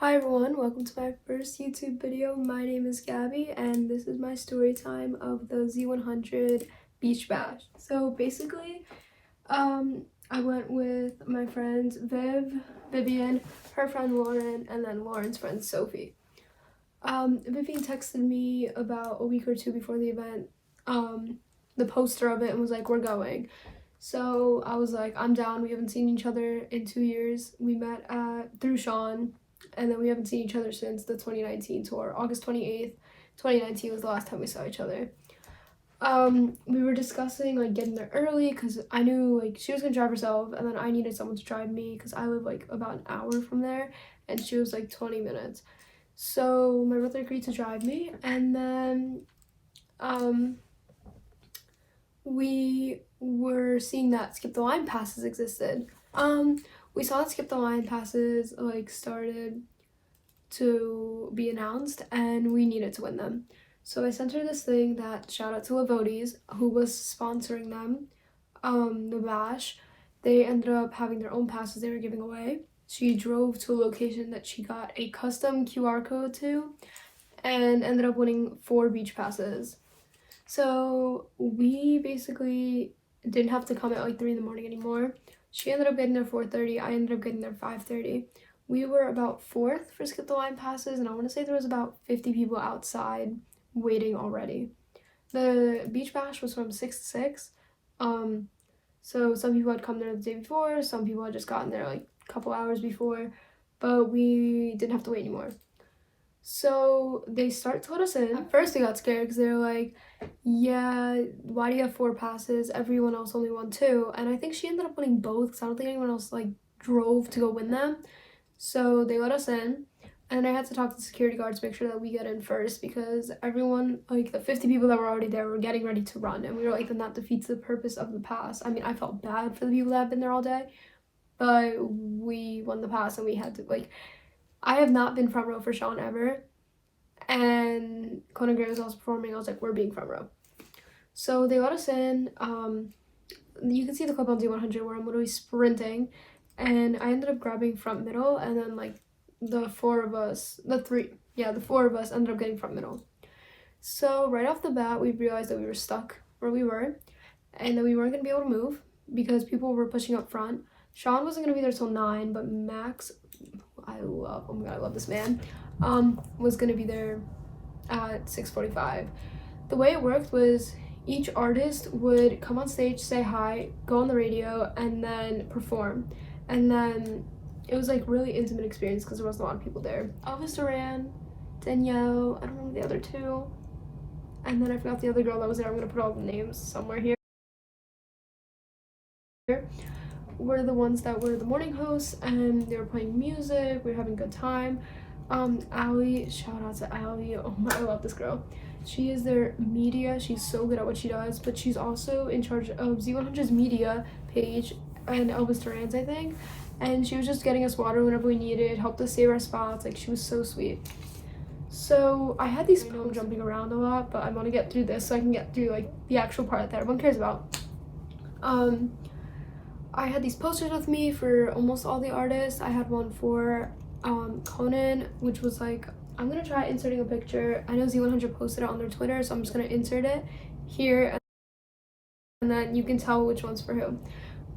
Hi everyone, welcome to my first YouTube video. My name is Gabby and this is my story time of the Z100 Beach Bash. So basically, I went with my friends Vivian, her friend Lauren, and then Lauren's friend Sophie. Vivian texted me about a week or two before the event, the poster of it, and was like, we're going. So I was like, I'm down. We haven't seen each other in 2 years. We met through Shawn. And then we haven't seen each other since the 2019 tour. August 28th, 2019 was the last time we saw each other. We were discussing like getting there early because I knew like she was gonna drive herself and then I needed someone to drive me because I live like about an hour from there and she was like 20 minutes. So my brother agreed to drive me, and then we were seeing that Skip the Line passes existed. We saw that Skip the Line passes like started to be announced and we needed to win them. So I sent her this thing that, shout out to Lavoties, who was sponsoring them, the bash. They ended up having their own passes they were giving away. She drove to a location that she got a custom QR code to and ended up winning 4 beach passes. So we basically didn't have to come at like 3 in the morning anymore. She ended up getting there 4:30. I ended up getting there 5:30. We were about 4th for Skip the Line passes, and I want to say there was about 50 people outside waiting already. The beach bash was from 6 to 6. So some people had come there the day before, some people had just gotten there like a couple hours before, but we didn't have to wait anymore. So they start to let us in. At first we got scared because they were like, yeah, why do you have 4 passes? Everyone else only won 2. And I think she ended up winning both because I don't think anyone else like drove to go win them. So they let us in, and I had to talk to the security guards to make sure that we get in first because everyone, like the 50 people that were already there, were getting ready to run. And we were like, then that defeats the purpose of the pass. I mean, I felt bad for the people that have been there all day, but we won the pass and we had to like, I have not been front row for Shawn ever, and Conan Gray was also performing. I was like, we're being front row. So they let us in. You can see the clip on Z100 where I'm literally sprinting, and I ended up grabbing front middle, and then like the 4 of us ended up getting front middle. So right off the bat, we realized that we were stuck where we were, and that we weren't gonna be able to move because people were pushing up front. Shawn wasn't gonna be there till 9, but Max, oh my god, I love this man, was gonna be there at 6:45. The way it worked was each artist would come on stage, say hi, go on the radio, and then perform. And then it was like really intimate experience because there wasn't a lot of people there. Elvis Duran, Danielle, I don't remember the other 2, and then I forgot the other girl that was there. I'm gonna put all the names somewhere here. Were the ones that were the morning hosts, and they were playing music. We were having a good time. Allie, shout out to Allie. Oh my, I love this girl. She is their media. She's so good at what she does, but she's also in charge of Z100's media page and Elvis Duran's, I think. And she was just getting us water whenever we needed, helped us save our spots. Like, she was so sweet. So I had these, I know I'm jumping around a lot, but I want to get through this so I can get through like the actual part that everyone cares about. I had these posters with me for almost all the artists. I had one for Conan, which was like, I'm gonna try inserting a picture. I know Z100 posted it on their Twitter, so I'm just gonna insert it here, and then you can tell which one's for who.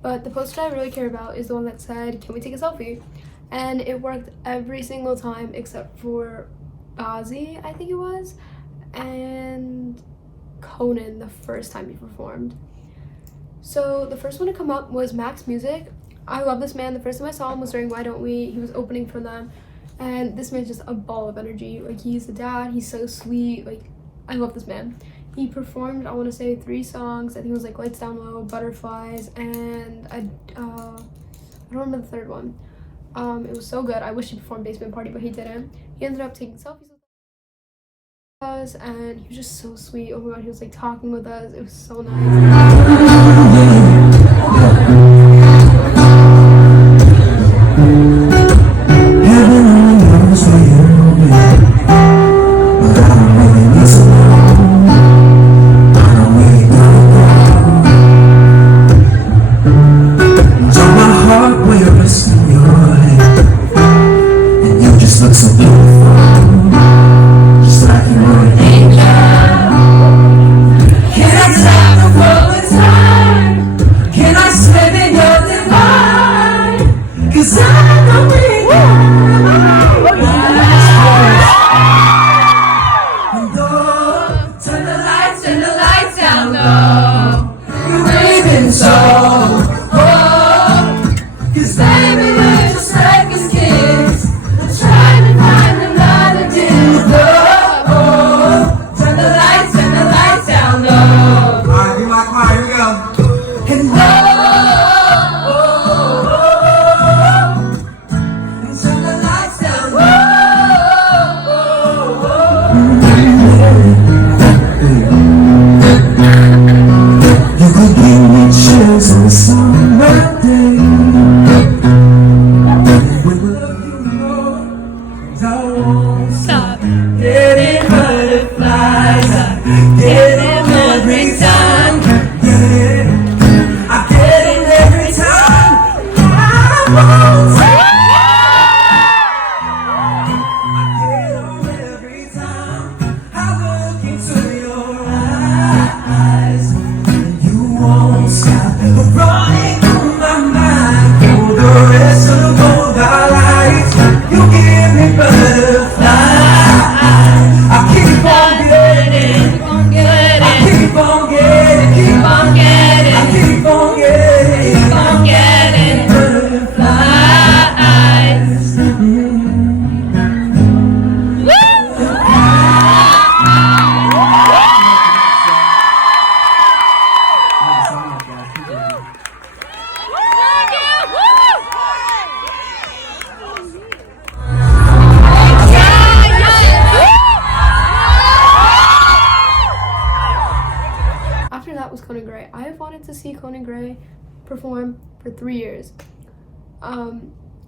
But the poster I really care about is the one that said, can we take a selfie? And it worked every single time except for Bazzi, I think it was, and Conan the first time he performed. So the first one to come up was Max Music. I love this man. The first time I saw him was during Why Don't We. He was opening for them, and this man's just a ball of energy. Like, he's a dad. He's so sweet. Like, I love this man. He performed, I want to say, 3 songs. I think it was like Lights Down Low, Butterflies, and I don't remember the third one. It was so good. I wish he performed Basement Party, but he didn't. He ended up taking selfies with us, and he was just so sweet. Oh my god, he was like talking with us. It was so nice. Your heart where it's in your head, and you just just look so beautiful, just like you were an angel. Can I stop the world with time? Can I swim in your divine? 'Cause I know we and turn the lights down low. You're raving so, cause baby we're just like us kids, trying to find the melody. Turn the lights down low. Alright, be my choir, here we go. And turn the lights down low. You could give me chills on a summer day. We will love you more, 'cause I won't stop getting butterflies. I get them every time. Yeah, I get them every time. I won't stop. I get them every time. I look into your eyes. You won't stop running through my mind. For the rest of the world I like. You give me butterflies. I keep on getting, I keep on getting, I keep on getting butterflies. After that was Conan Gray. I have wanted to see Conan Gray perform for 3 years.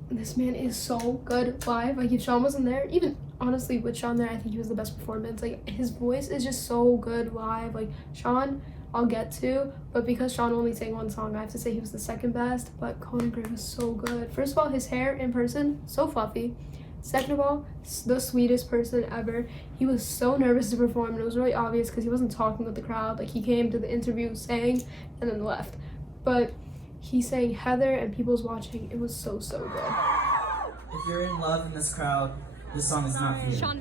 This man is so good live. Like, if Shawn wasn't there, even honestly with Shawn there, I think he was the best performance. Like, his voice is just so good live. Like, Shawn I'll get to, but because Shawn only sang one song, I have to say he was the second best. But Conan Gray was so good. First of all, his hair in person, so fluffy. Second of all, the sweetest person ever. He was so nervous to perform, and it was really obvious because he wasn't talking with the crowd. Like, he came to the interview, sang, and then left. But he sang Heather, and people was watching. It was so good. If you're in love in this crowd, this song is not for you. Shawn.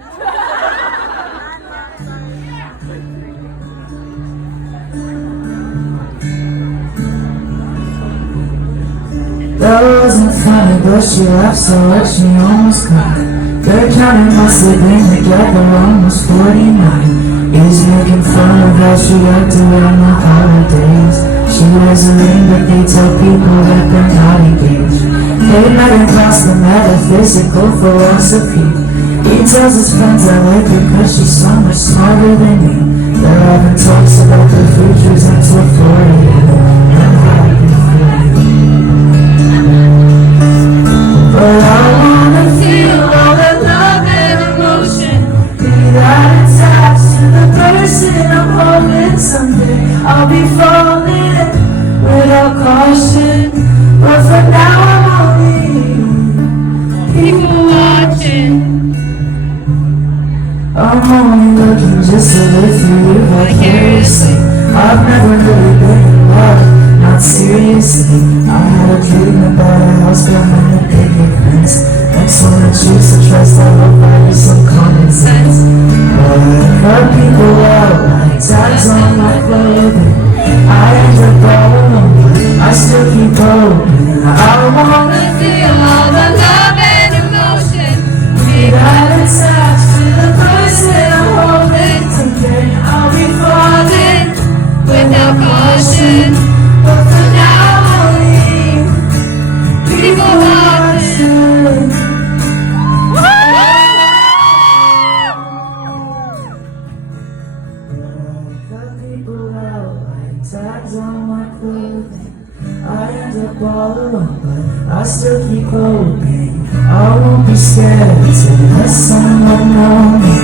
That wasn't funny, but she laughed so hard she almost cried. They're counting my siblings together, almost 49. Is making fun of how she acted on the holidays. She wears a ring, but they tell people that they're not engaged. They met across the metaphysical philosophy. He tells his friends I like her cause she's so much smarter than me. They're having talks about their futures until 4 a.m. But I wanna feel all the love and emotion. Be that attached to the person I'm holding. Someday I'll be falling without caution. But for now I'm only people watching. I'm only looking just to live through you vicariously. I've never really been in love, not seriously. I had a dream about a house behind a picket fence. Next one I choose to trust, I hope I use some common sense. But I cut people out like tags on my clothing. I end up all alone, but I still keep hoping. I wanna feel all the love and emotion. Be that attached to the person I'm holding. Someday I'll be falling without caution. But for now I'll leave people watching. Cut people out like tags on my clothing. I end up all alone, but I still keep hoping. I won't be scared till the someone know me.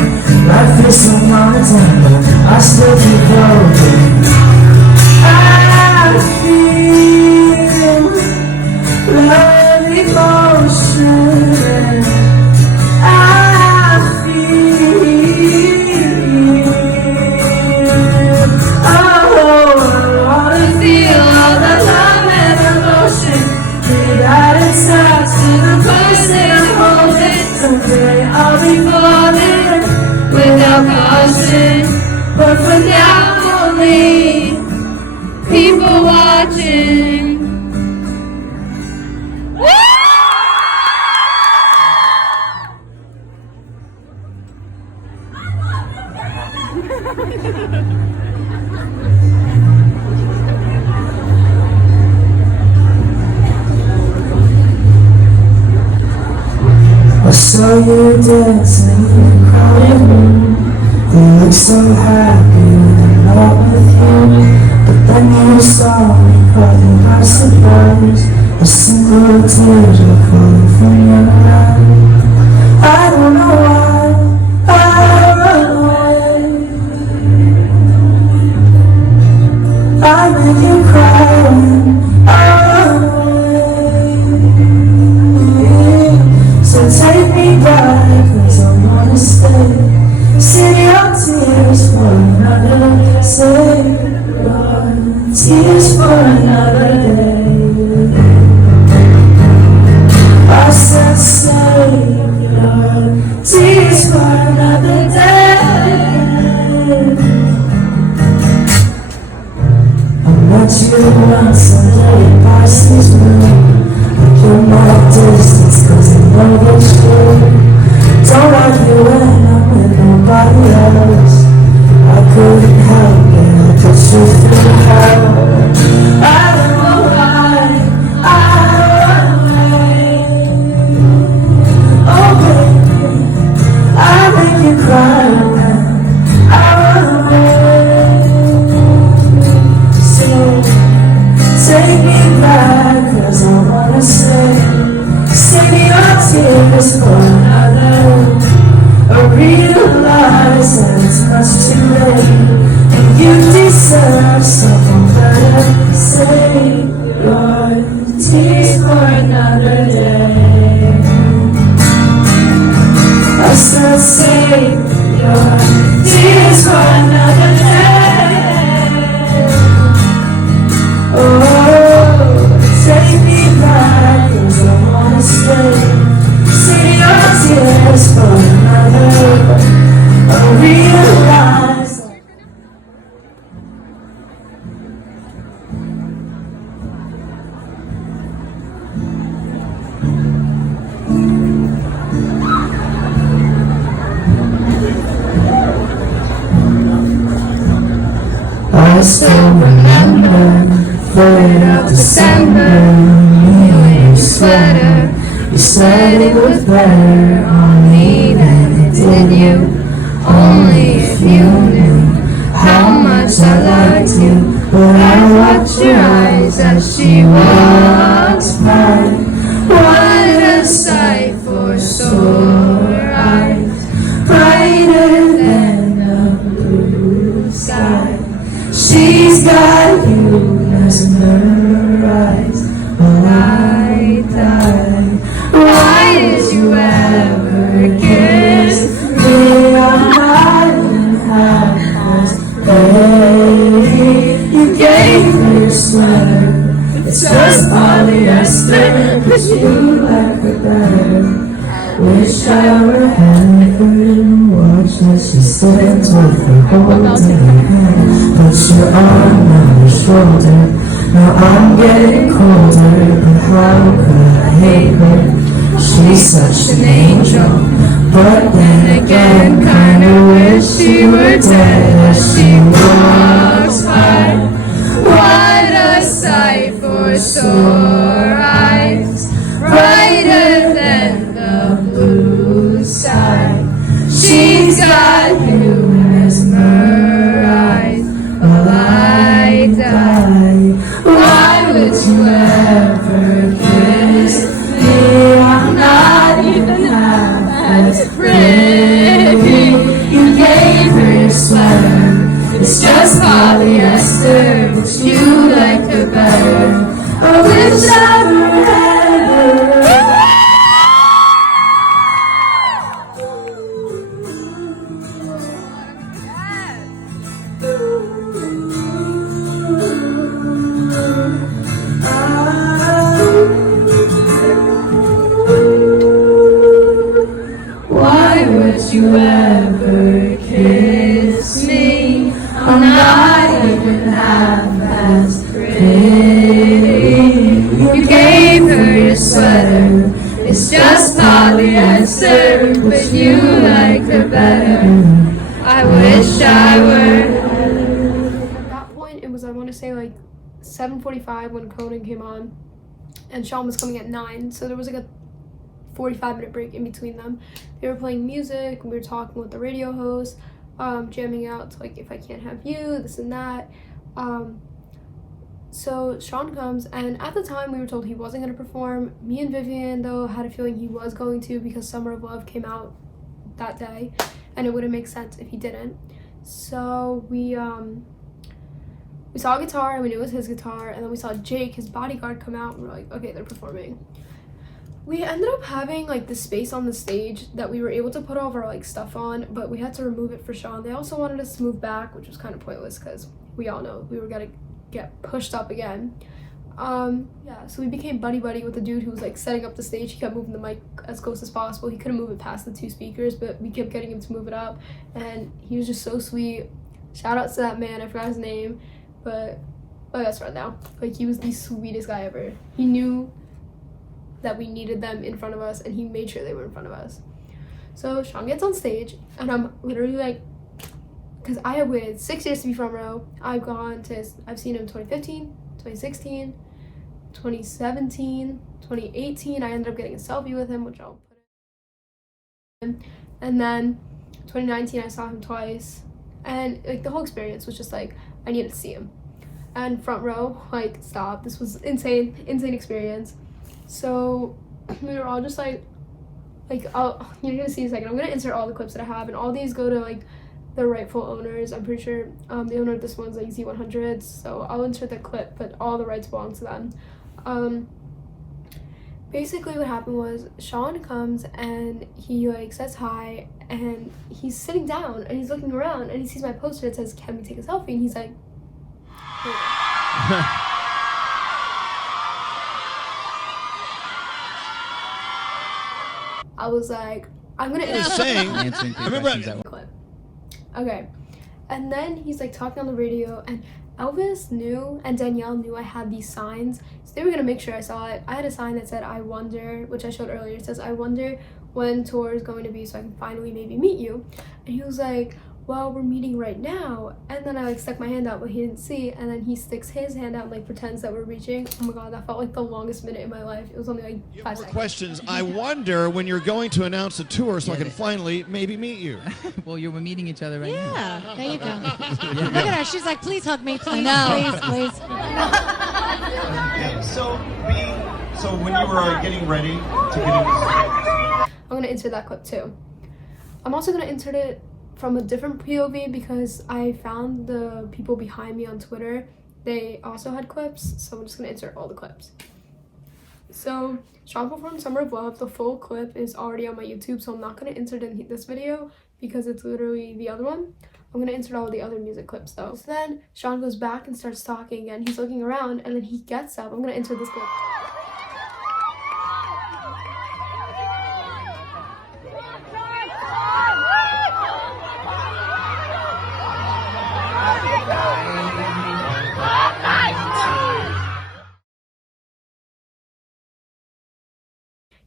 Life is so monotonous, but I still keep hoping. I feel love emotion. I free falling without caution, but for now only people watching. I saw you dancing in a crowded room. You looked so happy when I'm not with you. But then you saw me caught you by surprise. A single teardrop falling from your eye. I don't know why I run away. I made you cry when I run away. So take me back, 'cause I wanna stay. Save your tears for another day. Save your tears for another day. I said save your tears for another day. I met you once under a Parsons moon. I keep my distance 'cause I know it's true. Don't like you when I'm with nobody else. I couldn't help it, I put you through hell. I don't know why I run away. Oh baby, I make you cry when I run away. So take me back, 'cause I wanna stay. Save your tears for another. I realize that it's much too late, and you deserve someone better. Save your tears for another day. I said save your tears for another day. Oh, take me back, 'cause I wanna stay. Save your tears for another. I realize I still remember 3rd of December, you in your sweater. You said it was better on me than it did you. Only if you knew how much I liked you. But I watched your eyes as she walks by. What a sight for sore eyes, brighter than the blue sky. She's got you mesmerized, but I died. Why did you ever kiss me? I'm not in half baby. You gave me your sweater. It's just polyester, but you like it better. Wish I were Henry and watch as she sits with her holding her hand. Put your arm on her shoulder. Now I'm getting colder, but how could I hate her? She's such an angel, but then again, kinda wish she were dead as she walks by. What a sight for sore eyes, brighter than the blue sky. She's got you mesmerized, while I die. Why would you ever kiss me? I'm not even half as pretty. You gave her your sweater. It's just polyester, but you liked her better. I wish I were Heather. Why you ever kiss me. I'm not even half as pretty. You gave her your sweater, it's just polyester, but you liked her better. I wish I were. At that point, it was, I want to say, like 7:45 when Conan came on, and Shawn was coming at 9, so there was like a 45-minute break in between them. They were playing music, and we were talking with the radio host, jamming out to like If I Can't Have You, this and that. So Shawn comes, and at the time we were told he wasn't going to perform. Me and Vivian, though, had a feeling he was going to because Summer of Love came out that day, and it wouldn't make sense if he didn't. So we saw a guitar, and we knew it was his guitar, and then we saw Jake, his bodyguard, come out, and we're like, okay, they're performing. We ended up having like the space on the stage that we were able to put all of our like stuff on, but we had to remove it for Shawn. They also wanted us to move back, which was kind of pointless because we all know we were gonna get pushed up again. Yeah, so we became buddy-buddy with the dude who was like setting up the stage. He kept moving the mic as close as possible. He couldn't move it past the 2 speakers, but we kept getting him to move it up, and he was just so sweet. Shout out to that man, I forgot his name, but my best friend now. Like, he was the sweetest guy ever. He knew that we needed them in front of us, and he made sure they were in front of us. So Shawn gets on stage, and I'm literally like, because I have waited 6 years to be front row. I've seen him 2015, 2016, 2017, 2018. I ended up getting a selfie with him, which I'll put in. And then 2019, I saw him twice, and like the whole experience was just like, I needed to see him. And front row, like, stop. This was insane experience. So we were all just like you're gonna see in a second. I'm gonna insert all the clips that I have, and all these go to like the rightful owners. I'm pretty sure the owner of this one's like Z100s, so I'll insert the clip, but all the rights belong to them. Basically what happened was Shawn comes and he like says hi, and he's sitting down and he's looking around and he sees my poster that says, "Can we take a selfie?" And he's like, I was like, I'm gonna answering questions. clip. Okay. And then he's like talking on the radio, and Elvis knew and Danielle knew I had these signs, so they were gonna make sure I saw it. I had a sign that said, "I wonder," which I showed earlier. It says, "I wonder when tour is going to be so I can finally maybe meet you." And he was like, "Well, we're meeting right now." And then I like stuck my hand out, but he didn't see, and then he sticks his hand out and like pretends that we're reaching. Oh my god, that felt like the longest minute in my life. It was only like 5 seconds. Questions. I wonder when you're going to announce a tour so I can finally maybe meet you. Well, we're meeting each other right now. Yeah, there you go. Look at her. She's like, please hug me, please, please. So when you were getting ready to get into I'm gonna insert that clip too. I'm also gonna insert it from a different POV because I found the people behind me on Twitter, they also had clips, so I'm just gonna insert all the clips. So Shawn performed Summer of Love. The full clip is already on my YouTube, so I'm not gonna insert it in this video because it's literally the other one. I'm gonna insert all the other music clips though. So then Shawn goes back and starts talking again. He's looking around and then he gets up. I'm gonna insert this clip.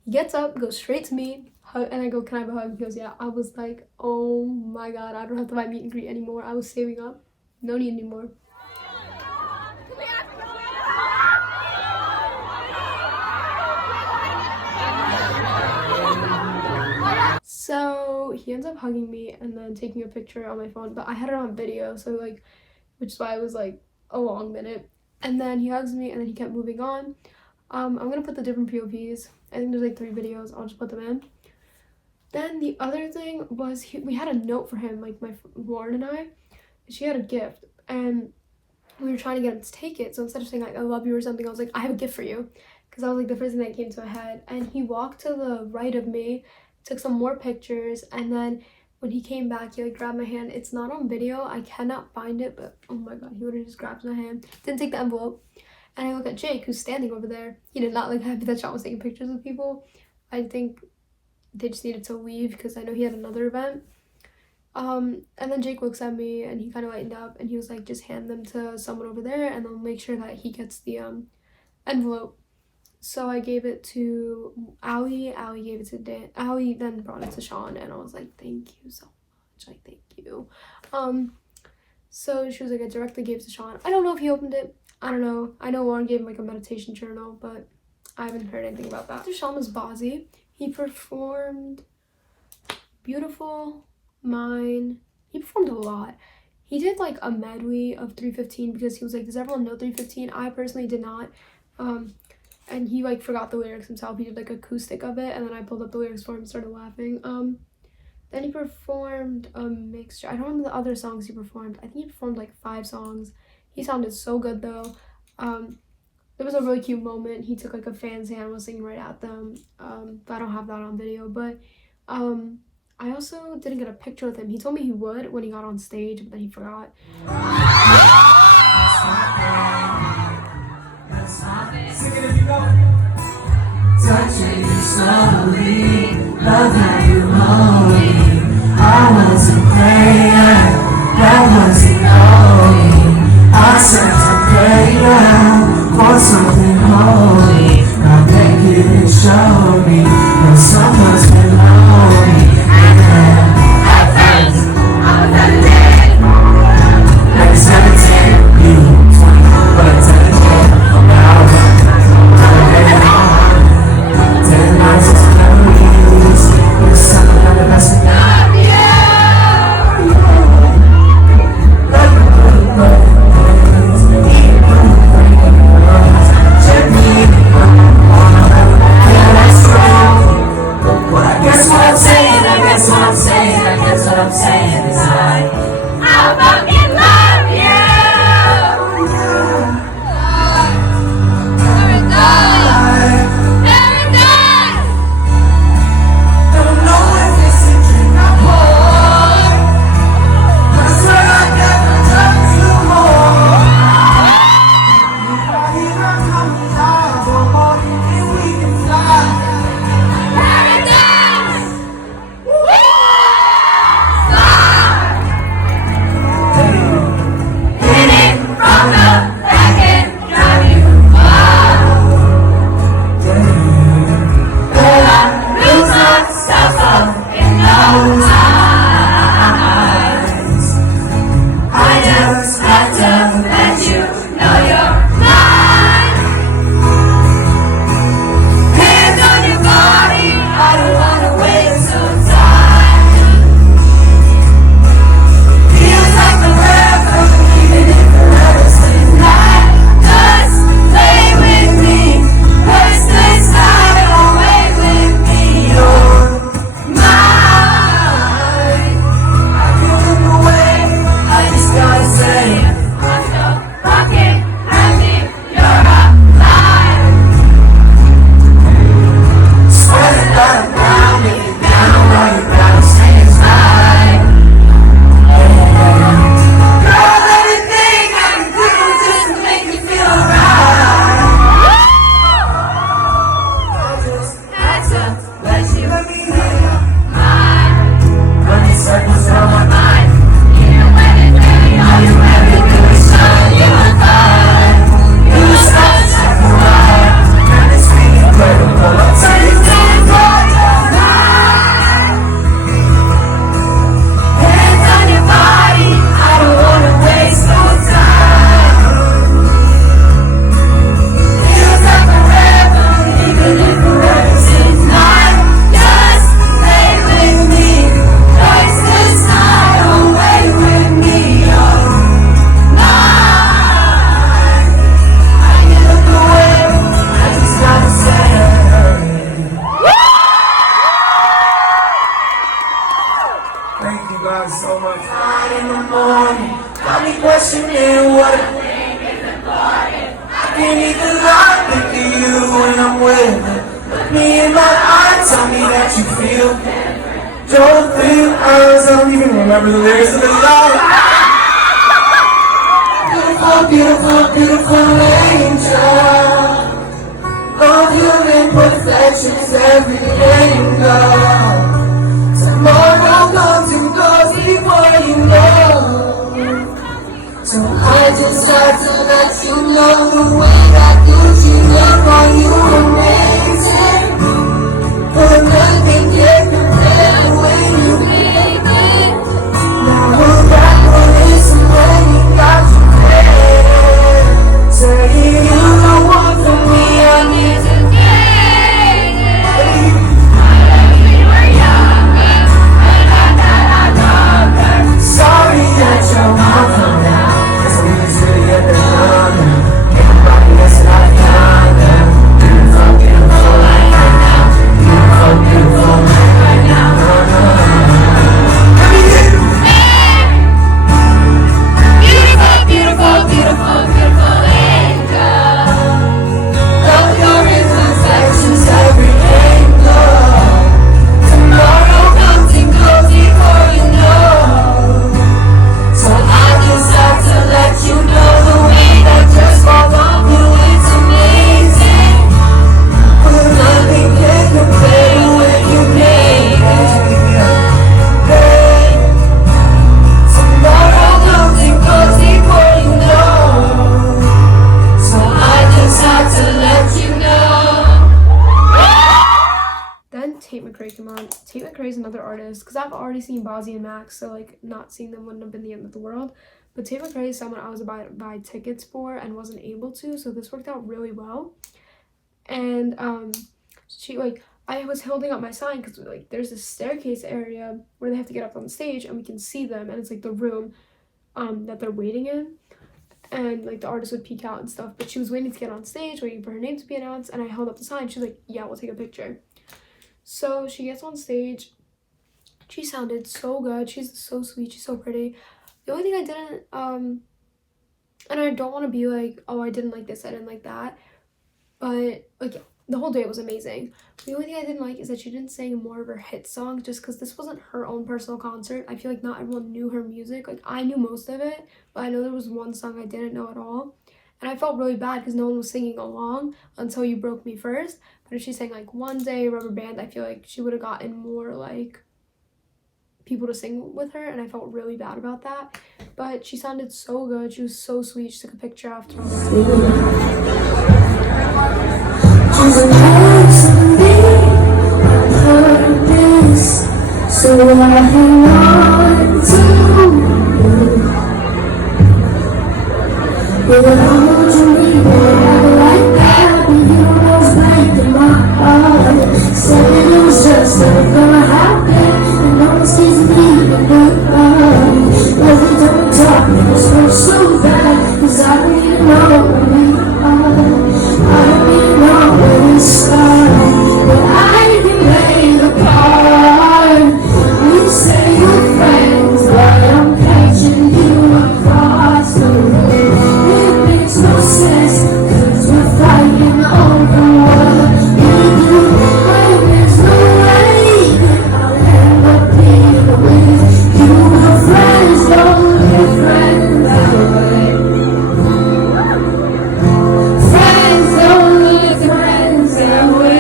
He gets up, goes straight to me, and I go, "Can I have a hug?" He goes, "Yeah." I was like, oh my god, I don't have to buy meet and greet anymore. I was saving up. No need anymore. So he ends up hugging me and then taking a picture on my phone, but I had it on video, so like, which is why it was like a long minute. And then he hugs me and then he kept moving on. I'm gonna put the different POVs. I think there's like 3 videos. I'll just put them in. Then the other thing was we had a note for him, like Lauren and I. She had a gift and we were trying to get him to take it. So instead of saying like, "I love you" or something, I was like, "I have a gift for you." Because that was like the first thing that came to my head. And he walked to the right of me, took some more pictures, and then when he came back, he like grabbed my hand. It's not on video. I cannot find it, but oh my god, he literally just grabbed my hand. Didn't take the envelope. And I look at Jake, who's standing over there. He did not look happy that Shawn was taking pictures with people. I think they just needed to leave because I know he had another event. And then Jake looks at me and he kind of lightened up and he was like, just hand them to someone over there and they'll make sure that he gets the envelope. So I gave it to Allie. Allie gave it to Dan. Allie then brought it to Shawn and I was like, thank you so much. Like, thank you. So she was like, I directly gave it to Shawn. I don't know if he opened it. I don't know. I know Lauren gave him like a meditation journal, but I haven't heard anything about that. After Shawn was Bazzi. He performed Beautiful, Mine. He performed a lot. He did like a medley of 315 because he was like, does everyone know 315? I personally did not. And he like forgot the lyrics himself. He did like acoustic of it and then I pulled up the lyrics for him and started laughing. Then he performed a mixture. I don't remember the other songs he performed. I think he performed like 5 songs. He sounded so good though. There was a really cute moment. He took like a fan's hand and was singing right at them. But I don't have that on video. But I also didn't get a picture with him. He told me he would when he got on stage, but then he forgot. Sing it if you know it. Touching you slowly, love how you hold me. I wasn't praying, that wasn't holy. I said to pray now for something holy. Now take it and show me that someone's below me. Have friends, I'm a 17. Like 17, you 20, but I'm 17. I'm out. 10 nights is memories. You're something I'm the best of you. Beautiful, beautiful angel. of your imperfections every day you go. Tomorrow comes and goes before you know. So I just had to let you know the way that Gucci look on you amazing. But nothing can compare when you make it. Now we're back on this and when you got you there. Saying you don't want from me, I need to get it. We were younger, and I thought I loved her. Sorry that you're wrong for now. Guess we was really at the younger. Everybody else that I found them. Beautiful, beautiful like right now. Beautiful, beautiful like right now. Beautiful, beautiful, beautiful, beautiful angel. Love your imperfections every angle. Tomorrow comes and goes before you know. So I just have to let you know the way that just fall on you is amazing. But nothing can compare when you make it. Hey. Tomorrow comes and goes before you know. So I just have to let you know. Then Tate McRae came on. Tate McRae is another artist because I've already seen Bazzi and Max, so like not seeing them wouldn't have been the end of the world. But Tate McRae is someone I was about to buy tickets for and wasn't able to, so this worked out really well. And she like I was holding up my sign because like there's this staircase area where they have to get up on the stage and we can see them, and it's like the room that they're waiting in. And like the artist would peek out and stuff, but she was waiting to get on stage, waiting for her name to be announced, and I held up the sign. She was like, yeah, we'll take a picture. So she gets on stage. She sounded so good. She's so sweet. She's so pretty. The only thing I didn't, and I don't want to be like, oh, I didn't like this, I didn't like that. But like the whole day was amazing. The only thing I didn't like is that she didn't sing more of her hit songs just because this wasn't her own personal concert. I feel like not everyone knew her music. Like I knew most of it, but I know there was one song I didn't know at all. And I felt really bad because no one was singing along until You Broke Me First. But if she sang like One Day, Rubber Band, I feel like she would have gotten more like people to sing with her, and I felt really bad about that. But she sounded so good. She was so sweet. She took a picture after. So I hang on to you. Will it hold you like that? When you was breaking my heart. Said it was just never gonna happen. And no one sees me in goodbye. Well, we don't talk, it was so bad. Cause I don't even know where we are. I don't even know where we start. But I can play the part. You say you're friends, but I'm catching you across the road. It makes no sense, cause we're fighting over what you do. But there's no way that I'll end up being with you. We're friends, don't live friends that way. Friends don't live friends that way.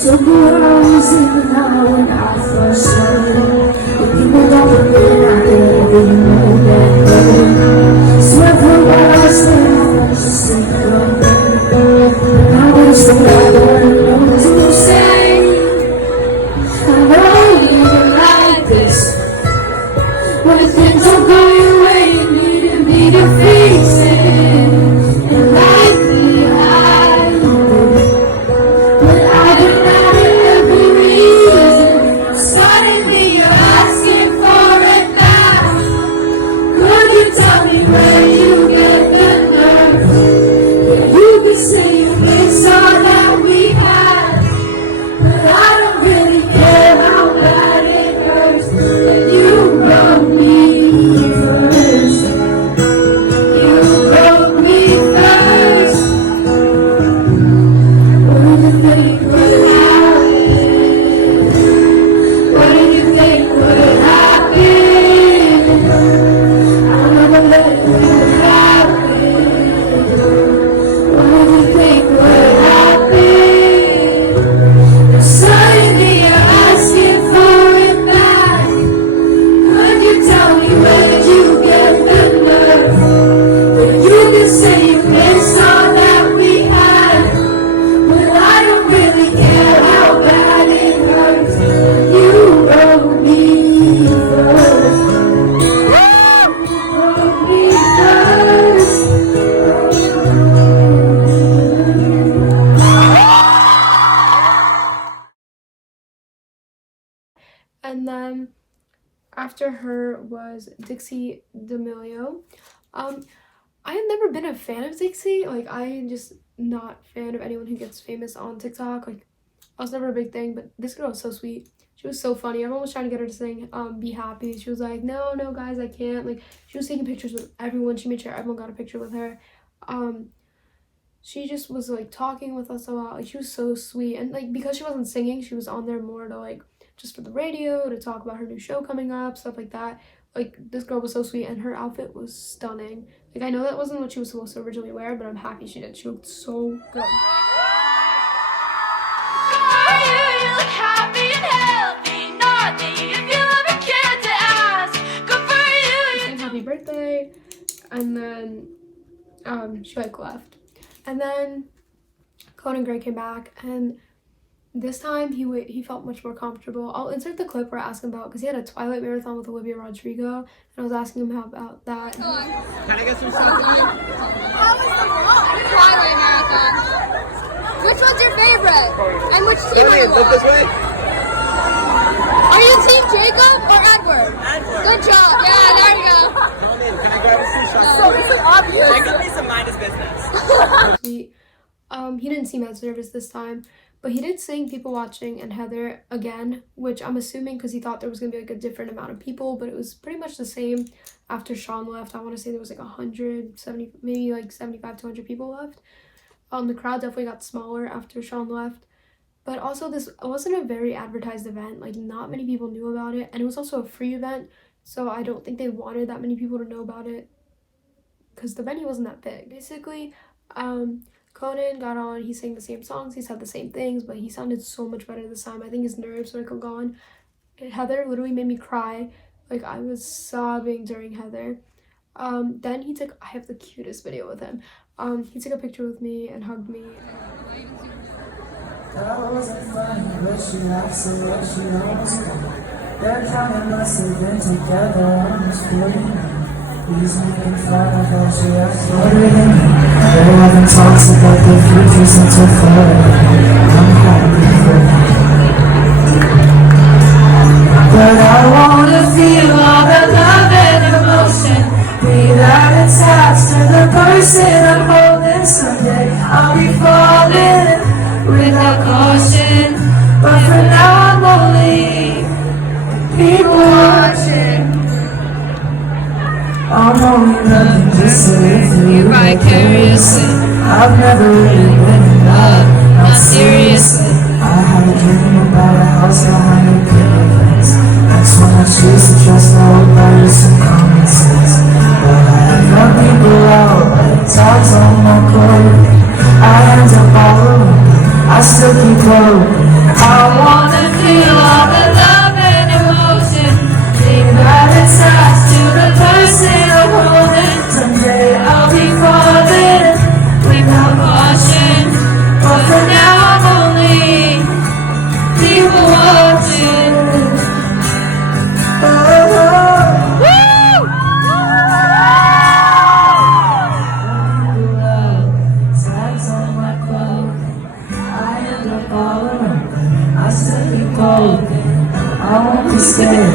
Took what I was in now when I first saw you. The people don't believe I say it's all that we have, but I don't really care how bad it hurts that you broke me first. You broke me first. What did you think would happen? What did you think would happen? I'll never let you happen. What did you think would happen? Suddenly you're asking for it back. Could you tell me where'd you get the nerve? That you can say you miss all that we had, but I don't really care how bad it hurts. You broke me first. You broke me first. And then after her was Dixie D'Amelio. I have never been a fan of Dixie. Like, I'm just not a fan of anyone who gets famous on TikTok. Like, I was never a big thing, but this girl was so sweet. She was so funny. Everyone was trying to get her to sing Be Happy. She was like, no guys, I can't. Like, she was taking pictures with everyone. She made sure everyone got a picture with her. She just was like talking with us a lot. Like, she was so sweet. And like, because she wasn't singing, she was on there more to like just for the radio, to talk about her new show coming up, stuff like that. Like, this girl was so sweet, and her outfit was stunning. Like, I know that wasn't what she was supposed to originally wear, but I'm happy she did. She looked so good. She sang happy birthday, and then she like left. And then Conan Gray came back, and this time he felt much more comfortable. I'll insert the clip where I asked him about, because he had a Twilight marathon with Olivia Rodrigo, and I was asking him about that. Can I get some stuff? How was the Twilight marathon? Which one's your favorite? And which team are you on? Are you Team Jacob or Edward? Edward. Good job. Yeah, there you go. Can I grab a few shots? So this is obvious. Jacob needs to mind his business. He didn't seem as nervous this time, but he did sing People Watching and Heather again, which I'm assuming because he thought there was going to be like a different amount of people, but it was pretty much the same after Shawn left. I want to say there was like 170, maybe like 75 to 100 people left. The crowd definitely got smaller after Shawn left, but also this wasn't a very advertised event. Like, not many people knew about it, and it was also a free event, so I don't think they wanted that many people to know about it because the venue wasn't that big. Basically, Conan got on, he sang the same songs, he said the same things, but he sounded so much better this time. I think his nerves were gone. Heather literally made me cry. Like, I was sobbing during Heather. Then he took, I have the cutest video with him. He took a picture with me and hugged me. That wasn't funny, but she laughed so well, she almost cried. That time I must have been together, almost 40 minutes. He's making fun of how she acts smarter than me. Everyone talks about the futures until forever. I'm happy for them. But I wanna feel all the love and emotion. Be that attached to the person I'm holding. Someday I'll be falling without caution. But for now I'm only people watching. I'm only loving just to live through you vicariously. I've never really been in love, not seriously. I had a dream about a house behind a picket fence. That's when I choose to trust the whole virus and common sense. But I have young people out, like tags on my clothing. I end up all alone, I still keep hoping. I wanna feel all the love and emotion. Think that it's attached to the person I'm holding. Someday I'll be falling without caution. But for now I'm only people watching. Tags on my clothing. I end up all alone. I still keep hoping. I won't be scared.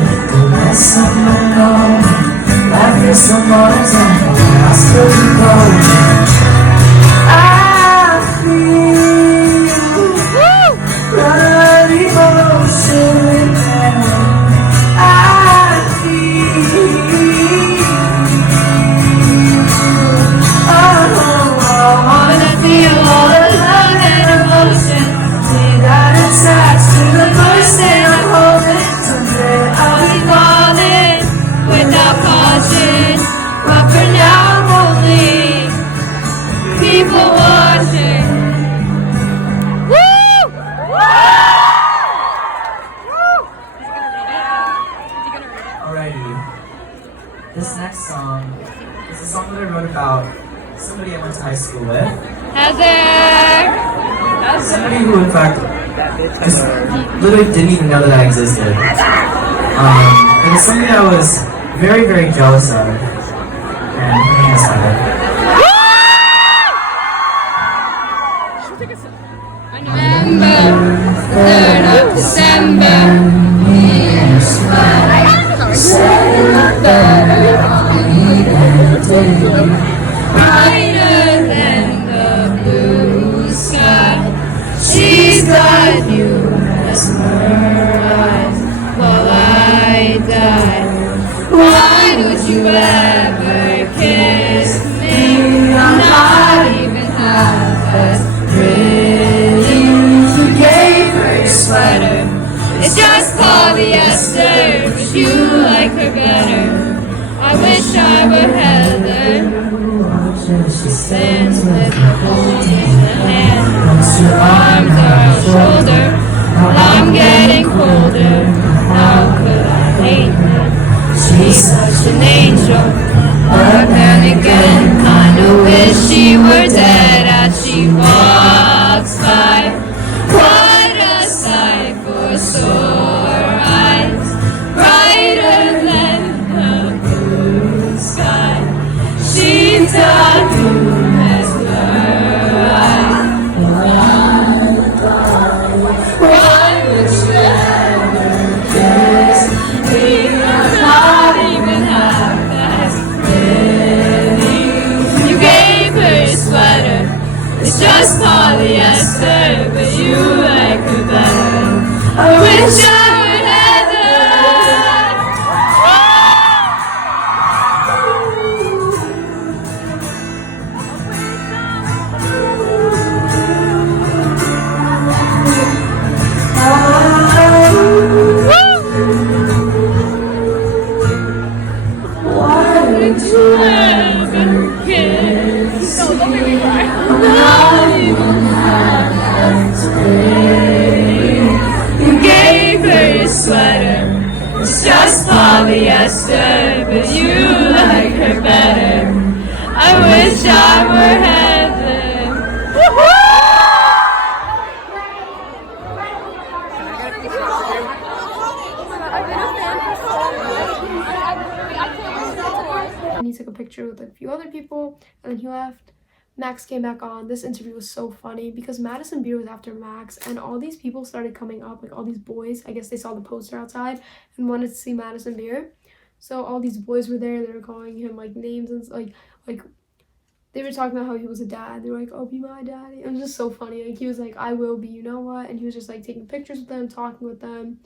Let someone know. Life is some more time. I still keep going. I'm high school with. Heather! Somebody who, in fact, just literally didn't even know that I existed. And it's something I was very, very jealous of. And her name is Heather. November, 3rd of December. Brighter than the blue sky. She's got you mesmerized while I die. Why don't you ever kiss me? I'm not even half as pretty. You gave her your sweater. It's just polyester, but you like her better. I wish I were Heather. She stands with her holding the hand. Her arms are her shoulder. I'm getting colder. How could I hate her? She's such an angel. But then again, kinda wish she were dead as she walks by. What a sight for sore eyes, brighter than the blue sky. She's got you mesmerized. Why would you ever kiss me? I'm not even half as pretty. You gave her your sweater. It's just polyester, but you like her better. I wish I were Heather. Why would you ever kiss me? Don't make me cry. Not even half as pretty. You gave her your sweater. It's just polyester, but you like her better. I wish I were Heather. And he took a picture with a few other people, and then he left. Max came back on. This interview was so funny because Madison Beer was after Max, and all these people started coming up, like all these boys. I guess they saw the poster outside and wanted to see Madison Beer. So all these boys were there. They were calling him like names and like they were talking about how he was a dad. They were like, "Oh, be my daddy." It was just so funny. Like he was like, "I will be, you know what?" And he was just like taking pictures with them, talking with them.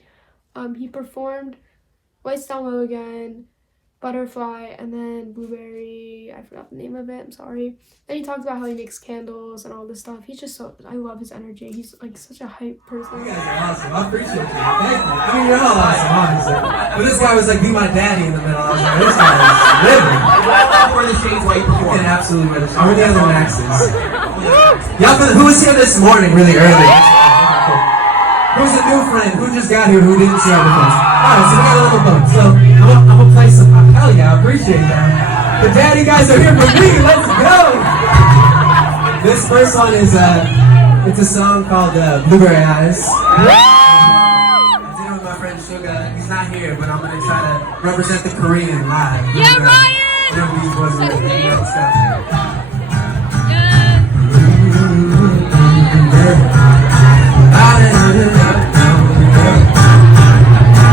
He performed White Down Low again, Butterfly, and then Blueberry. I forgot the name of it. I'm sorry. Then he talked about how he makes candles and all this stuff. He's just so, I love his energy. He's like such a hype person. You guys are awesome. I appreciate you. Thank you. I mean, you're all awesome, honestly. But this guy was like, be my daddy in the middle. I was like, this guy is living. Wear the shades while you You perform. can absolutely wear the shirt. Where are the other Maxes? Y'all, who was here this morning really early? Who's a new friend? Who just got here who didn't see our performance? Alright, so we got a little boat. So I'm gonna play some. Hell yeah, I appreciate that. The daddy guys are here for me. Let's go. This first one is it's a song called Blueberry Eyes. I did it with my friend Suga. He's not here, but I'm gonna try to represent the Korean live. Yeah, Ryan! These boys are really good stuff.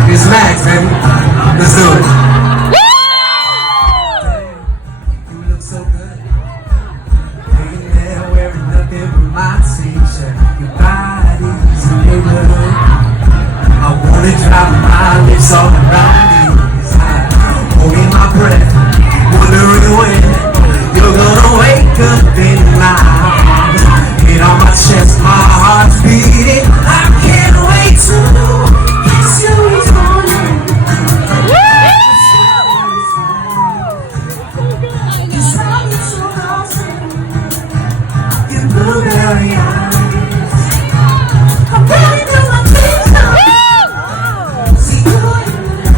It's Max, baby. Let's do it. You look so good. Laying there wearing nothing but my t-shirt. Your body's a neighborhood. I wanna drop my lips all around you. Holding my breath, wondering when you're gonna wake up in my arms. Hit on my chest, my heart's beating. I can't wait to kiss you this morning. You saw me so awesome. Your blueberry eyes. I'm ready to my things now. See you in the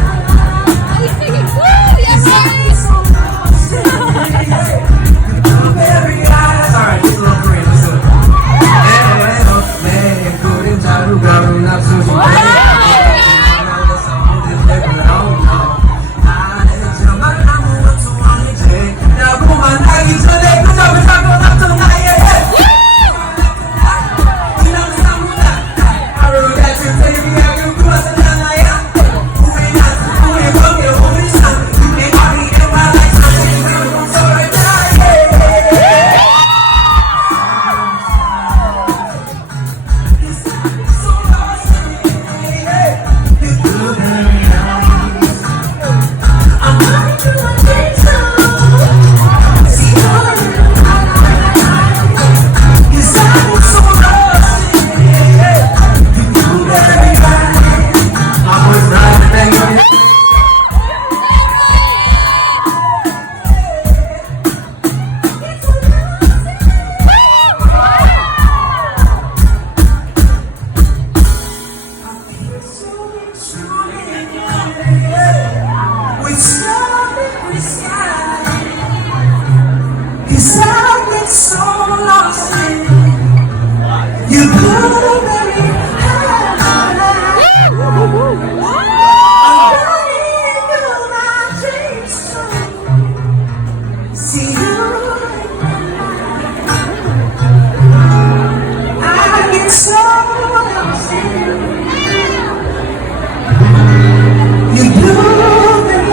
He's singing blue! Yes, sir! blueberry eyes. lost in you. Blueberry high. I'm running through my dreams to see you. I get so lost in you. Blueberry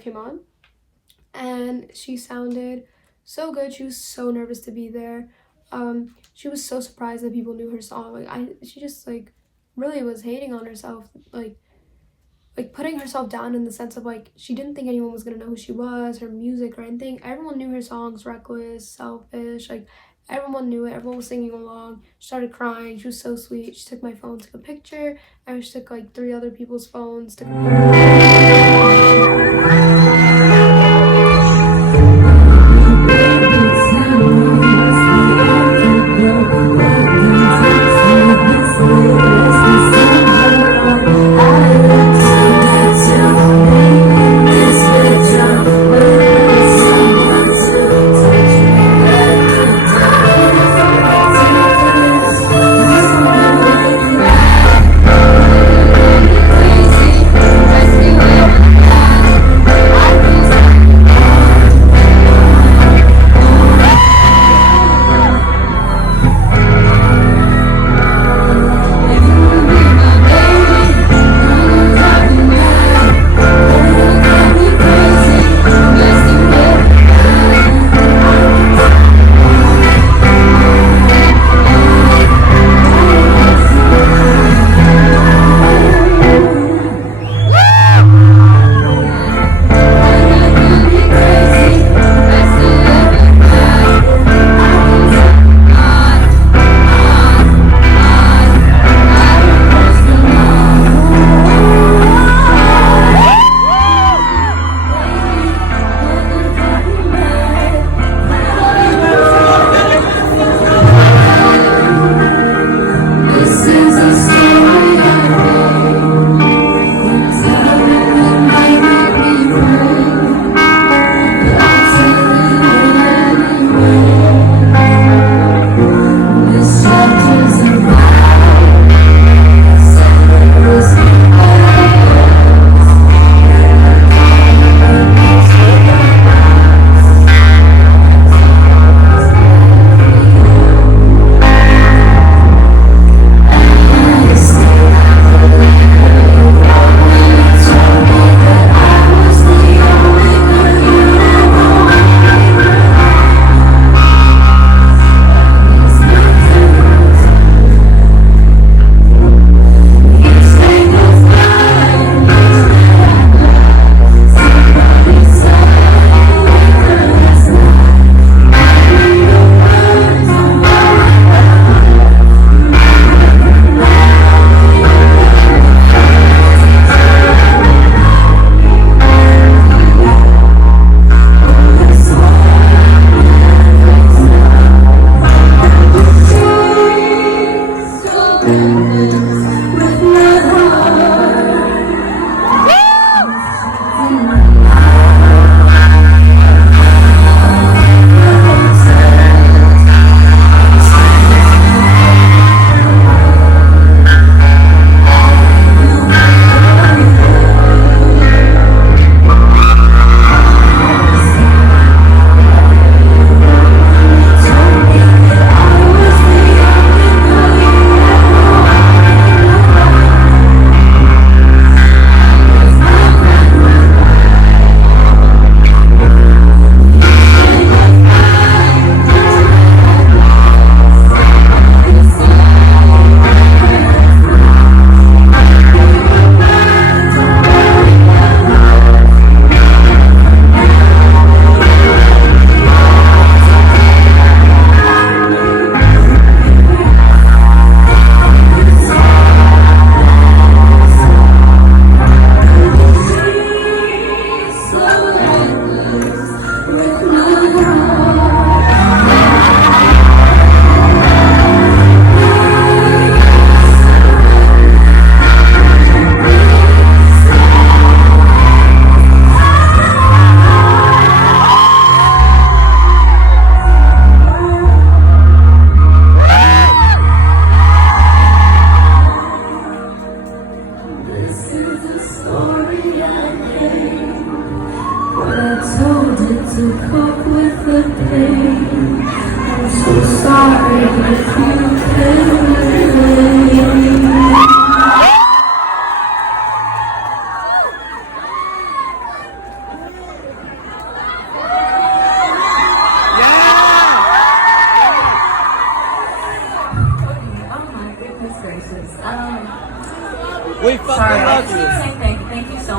came on, and she sounded so good. She was so nervous to be there. She was so surprised that people knew her song. She just like really was hating on herself, like putting herself down in the sense of like she didn't think anyone was gonna know who she was, her music or anything. Everyone knew her songs, Reckless, Selfish, like everyone knew it. Everyone was singing along. She started crying. She was so sweet. She took my phone, took a picture, and she took like 3 other people's phones, took a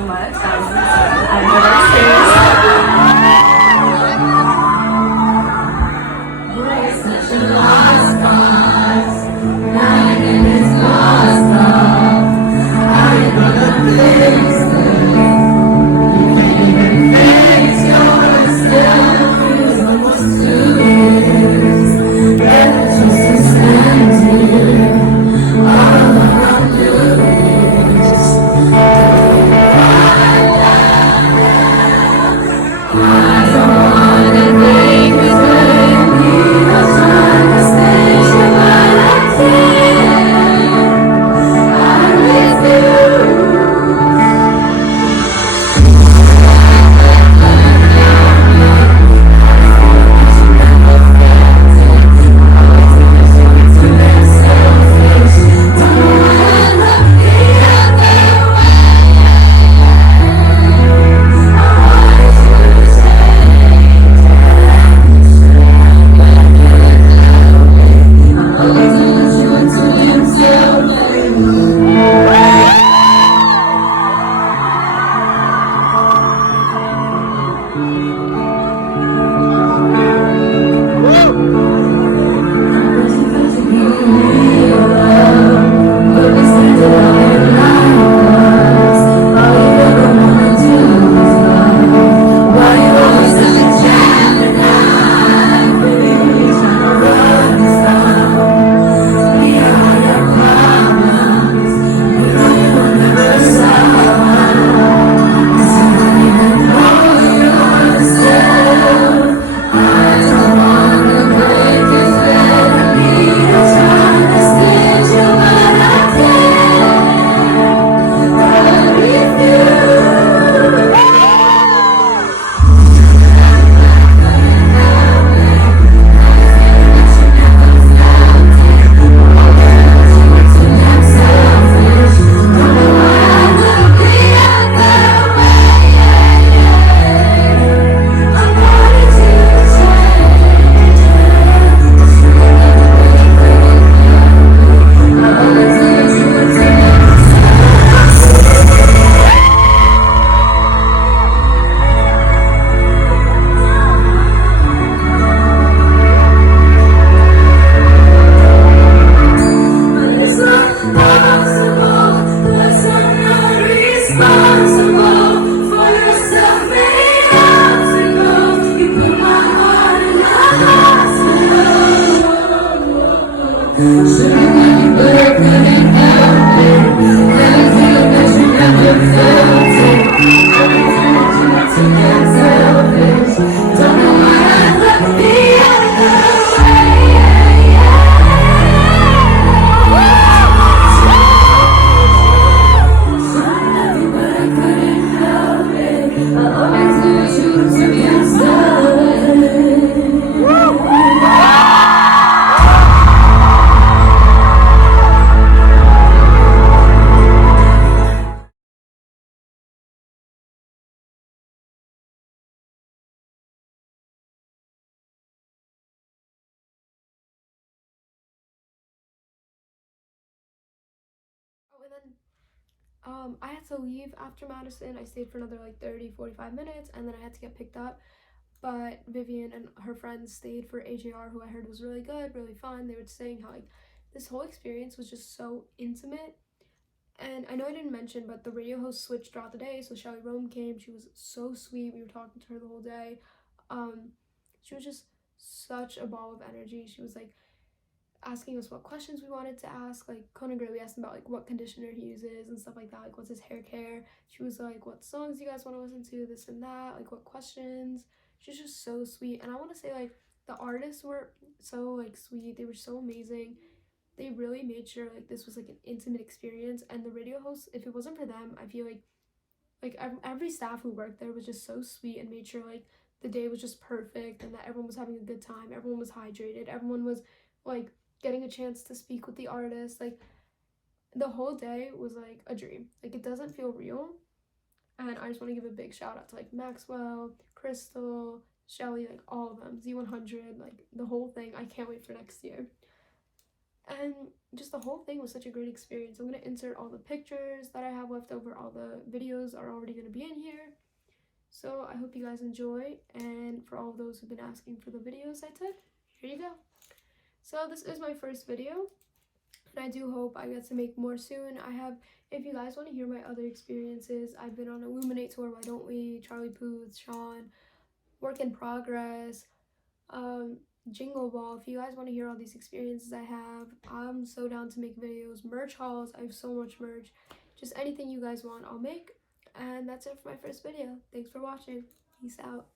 so much. That was insane. I've never experienced Oh, and then I had to leave after Madison. I stayed for another like 30-45 minutes, and then I had to get picked up. But Vivian and her friends stayed for AJR, who I heard was really good, really fun. They were saying how like this whole experience was just so intimate. And I know I didn't mention, but the radio host switched throughout the day. So Shelly Rome came. She was so sweet. We were talking to her the whole day. She was just such a ball of energy. She was like asking us what questions we wanted to ask. Like Conan Gray, we asked him about like what conditioner he uses and stuff like that. Like what's his hair care. She was like, what songs you guys want to listen to, this and that. Like what questions. She's just so sweet. And I want to say like the artists were so like sweet. They were so amazing. They really made sure like this was like an intimate experience. And the radio hosts, if it wasn't for them, I feel like every staff who worked there was just so sweet and made sure like the day was just perfect and that everyone was having a good time. Everyone was hydrated. Everyone was like getting a chance to speak with the artist. Like the whole day was like a dream. Like it doesn't feel real. And I just want to give a big shout out to like Maxwell, Crystal, Shelly, like all of them, Z100, like the whole thing. I can't wait for next year. And just the whole thing was such a great experience. I'm going to insert all the pictures that I have left over. All the videos are already going to be in here. So I hope you guys enjoy. And for all of those who've been asking for the videos I took, here you go. So this is my first video. And I do hope I get to make more soon. If you guys want to hear my other experiences, I've been on Illuminate Tour, Why Don't We, Charlie Puth, Shawn, Work in Progress, Jingle Ball. If you guys want to hear all these experiences I have, I'm so down to make videos. Merch hauls, I have so much merch. Just anything you guys want, I'll make. And that's it for my first video. Thanks for watching. Peace out.